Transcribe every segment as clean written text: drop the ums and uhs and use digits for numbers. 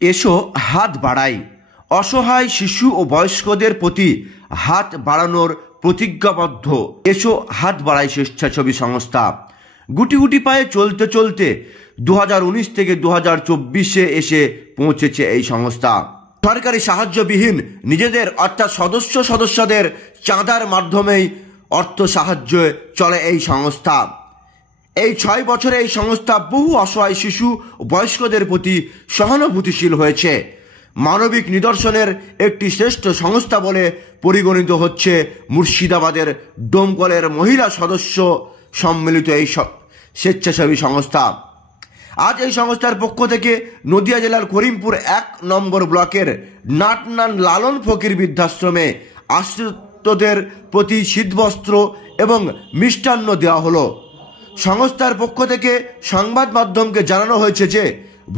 এসো হাত বাড়াই। অসহায় শিশু ও বয়স্কদের প্রতি হাত বাড়ানোর প্রতিজ্ঞাবদ্ধ এসো হাত বাড়াই স্বেচ্ছাসেবী সংস্থা। গুটি গুটি পায়ে চলতে চলতে 2019 থেকে 2024 এসে পৌঁছেছে এই সংস্থা। সরকারি সাহায্যবিহীন নিজেদের অর্থাৎ সদস্যদের চাঁদার মাধ্যমেই অর্থ সাহায্যে চলে এই সংস্থা। এই 6 বছরে এই সংস্থা বহু অসহায় শিশু ও বয়স্কদের প্রতি সহানুভূতিশীল হয়েছে। মানবিক নিদর্শনের একটি শ্রেষ্ঠ সংস্থা বলে পরিগণিত হচ্ছে মুর্শিদাবাদের ডোমকলের মহিলা সদস্য সম্মিলিত এই স্বেচ্ছাসেবী সংস্থা। আজ এই সংস্থার পক্ষ থেকে নদিয়া জেলার করিমপুর 1 নম্বর ব্লকের নাটনান লালন ফকির বৃদ্ধাশ্রমে আশ্রিতদের প্রতি শীতবস্ত্র এবং মিষ্টান্ন দেওয়া হলো। সংস্থার পক্ষ থেকে সংবাদ মাধ্যমকে জানানো হয়েছে যে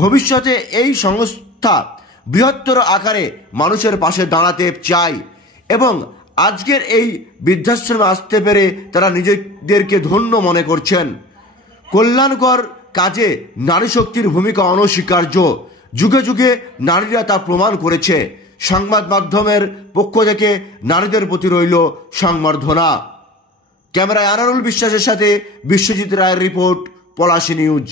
ভবিষ্যতে এই সংস্থা বৃহত্তর আকারে মানুষের পাশে দাঁড়াতে চায় এবং আজকের এই বৃদ্ধাশ্রমে আসতে পেরে তারা নিজেদেরকে ধন্য মনে করছেন। কল্যাণকর কাজে নারী শক্তির ভূমিকা অনস্বীকার্য। যুগে যুগে নারীরা তা প্রমাণ করেছে। সংবাদ মাধ্যমের পক্ষ থেকে নারীদের প্রতি রইল সংবর্ধনা। ক্যামেরায় আনারুল বিশ্বাসের সাথে বিশ্বজিৎ রায়ের রিপোর্ট, পলাশী নিউজ।